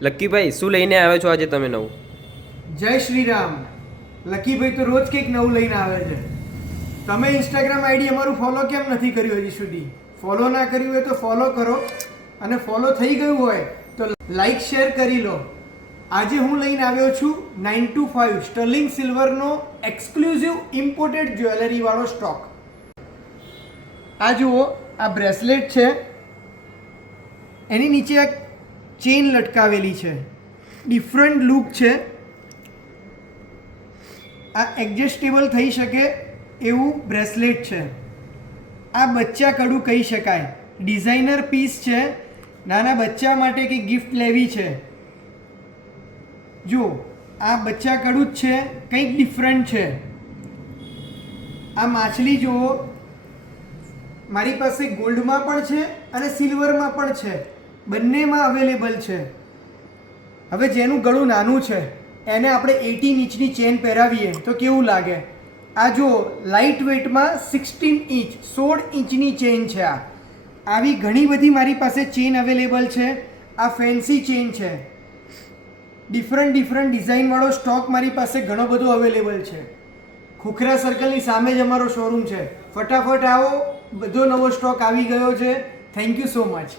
લક્કીભાઈ, શું લઈને આવ્યો છો આજે તમે નવું? જય શ્રી રામ. લકીભાઈ તો રોજ કંઈક નવું લઈને આવે છે. તમે ઇન્સ્ટાગ્રામ આઈડી અમારું ફોલો કેમ નથી કર્યું હજી સુધી? ફોલો ના કર્યું હોય તો ફોલો કરો, અને ફોલો થઈ ગયું હોય તો લાઈક શેર કરી લો. આજે હું લઈને આવ્યો છું 925 સ્ટર્લિંગ સિલ્વરનો એક્સક્લુઝિવ ઇમ્પોર્ટેડ જ્વેલરી વાળો સ્ટોક. આ જુઓ, આ બ્રેસલેટ છે, એની નીચે એક ચેઇન લટકાવેલી છે, ડિફરન્ટ લુક છે. આ એડજસ્ટેબલ થઈ શકે એવું બ્રેસલેટ છે. આ બચ્ચા કડું કહી શકાય, ડિઝાઇનર પીસ છે. નાના બચ્ચા માટે કંઈક ગિફ્ટ લેવી છે, જો આ બચ્ચા કડું જ છે, કંઈક ડિફરન્ટ છે. આ માછલી જુઓ, મારી પાસે ગોલ્ડમાં પણ છે અને સિલ્વરમાં પણ છે, બંનેમાં અવેલેબલ છે. હવે જેનું ગળું નાનું છે એને આપણે 18 ઇંચની ચેન પહેરાવીએ તો કેવું લાગે? આ જો લાઇટ વેઇટમાં 16 ઇંચ 16 ઇંચની ચેન છે. આવી ઘણી બધી મારી પાસે ચેન અવેલેબલ છે. આ ફેન્સી ચેન છે, ડિફરન્ટ ડિઝાઇનવાળો સ્ટોક મારી પાસે ઘણો બધો અવેલેબલ છે. ખોખરા સર્કલની સામે જ અમારો શોરૂમ છે. ફટાફટ આવો, બધો નવો સ્ટોક આવી ગયો છે. Thank you so much.